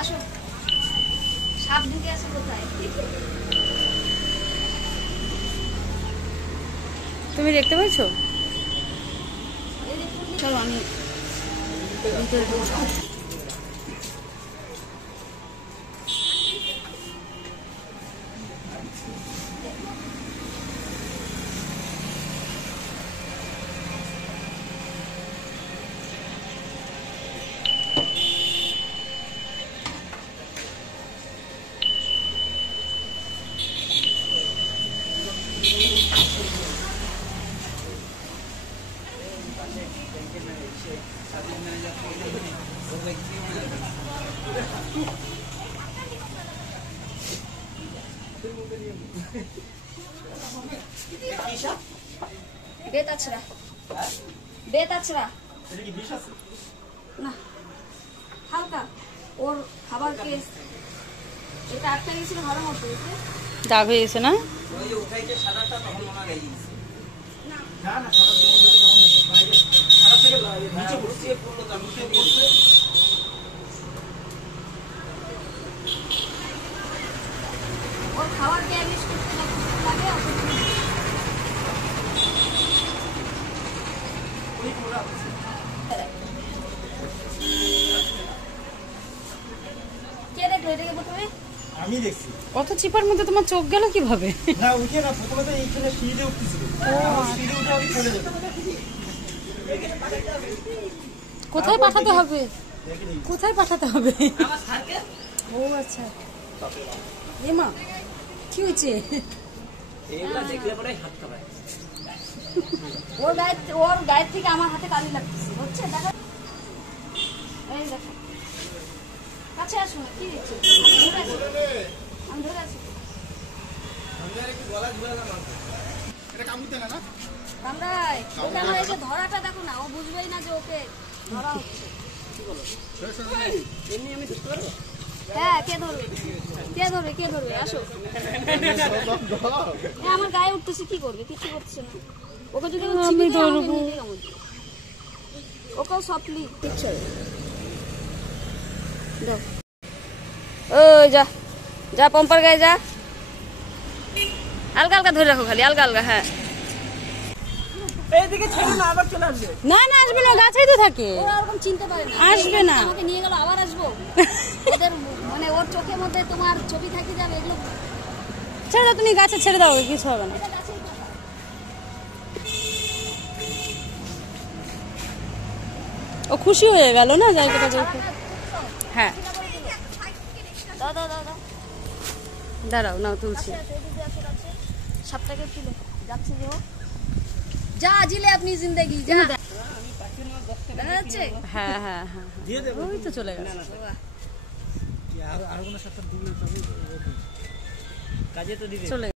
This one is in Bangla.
আসো, সাপ ঢুকে আছে কোথায়? তুমি দেখতে পাইছো? চলো আমি ভিতরে ঢুকবো। বেতাছড়া, বেতাছড়া না, হালকা ওর খাবার কেস এটা আটকে গেছিল ঘরের মধ্যে, দাগ হয়ে গেছে না? ওর খাবার ড্যামেজ করতে লাগে। কে দেখলো এটাকে প্রথমে? আমি দেখছি। কত চিপার মধ্যে তোমার চোখ গেল কিভাবে? না উঠে না, প্রথমে তো এইখানে সিঁড়িতে উঠতেছিল। সিঁড়ি উঠে আমি চলে যেত। কোথায় পাঠাতে হবে? কোথায় পাঠাতে হবে? ও আচ্ছা, এমা কি হয়েছে? ওর গায়ের থেকে আমার হাতে কালি লাগতেছে, হচ্ছে দেখো। এই দেখো, কাছে আসো, কি দিচ্ছে? আমি ধরে আছি। কামড়ায়, ওকে আমার এসে ধরাটা দেখো না, ও বুঝবেই না যে ওকে ধরা হচ্ছে। হ্যাঁ, কে ধরবে? কে ধরবে? কে ধরবে? আসো। আমার গায়ে উঠতেছে, কি করবে? কিছু করছে না। ওকে যদি আমি ধরবো, ওকেও সফটলি দিচ্ছে। ওই যা যা, পম্পার গায়ে যা, হালকা হালকা ধরে রাখো, খালি হালকা হালকা। হ্যাঁ, না না, আসবে না, গাছেই তো থাকে। ওরা ওরকম চিনতে পারে না, আসবে না। আমাকে নিয়ে গেল, আবার আসবো। ওদের মানে ওর চোখের মধ্যে তোমার ছবি থেকে যাবে, এগুলো ছেড়ে দাও, তুমি গাছে ছেড়ে দাও, কিছু হবে না। ও খুশি হয়ে গেল না জায়গাটা দেখে। হ্যাঁ, দাও দাও দাও দাও, দাঁড়াও, নাও তুলছি। সাপটাকে তুলো, যাচ্ছে যে ও। যা জিলে আপনি জিন্দেগি যা। দেখা যাচ্ছে? হ্যাঁ হ্যাঁ হ্যাঁ, ওই তো চলে গেছে। আর কোনো সাপটা দূরে কাজে তো দিবে। চলে